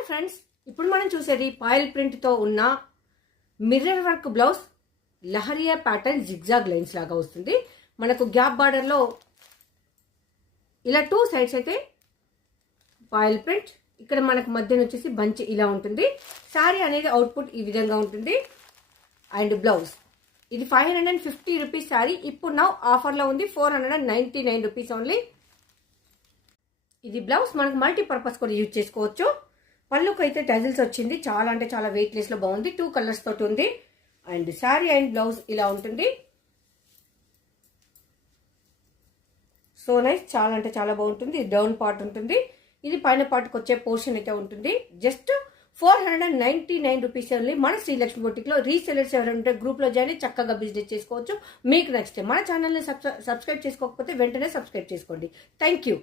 Hi friends, ఇప్పుడు మనం చూసేది పాయిల్ ప్రింట్తో ఉన్న mirror work blouse leheriya pattern zigzag lines లాగా వస్తుంది. మనకు గ్యాప్ బార్డర్లో ఇలా 2 సైడ్స్ అయితే పాయిల్ ప్రింట్, ఇక్కడ మనకు మధ్యన వచ్చేసి బంచ్ ఇలా ఉంటుంది. శారీ అనేది అవుట్పుట్ ఈ విధంగా ఉంటుంది. అండ్ బ్లౌజ్ ఇది 550 రూపీస్ శారీ. ఇప్పుడు నా ఆఫర్లో ఉంది 499 రూపీస్ ఓన్లీ. ఇది బ్లౌజ్ మనకు మల్టీపర్పస్ కూడా యూజ్ చేసుకోవచ్చు. పళ్ళుకు అయితే టజిల్స్ వచ్చింది, చాలా అంటే చాలా వెయిట్లెస్లో బాగుంది. 2 కలర్స్ తోటి ఉంది. అండ్ శారీ అండ్ బ్లౌజ్ ఇలా ఉంటుంది. సో నైస్, చాలా అంటే చాలా బాగుంటుంది. డౌన్ పార్ట్ ఉంటుంది, ఇది పైన పార్ట్కి వచ్చే పోర్షన్ అయితే ఉంటుంది. Just 499 rupees only. మన శ్రీలక్ష్మి బొటిక్లో రీసెలర్స్ ఎవరైనా ఉంటే గ్రూప్లో జాయిన్ అయ్యి చక్కగా బిజినెస్ చేసుకోవచ్చు. మీకు నెక్స్ట్ మన ఛానల్ని సబ్స్క్రైబ్ చేసుకోకపోతే వెంటనే సబ్స్క్రైబ్ చేసుకోండి. Thank you.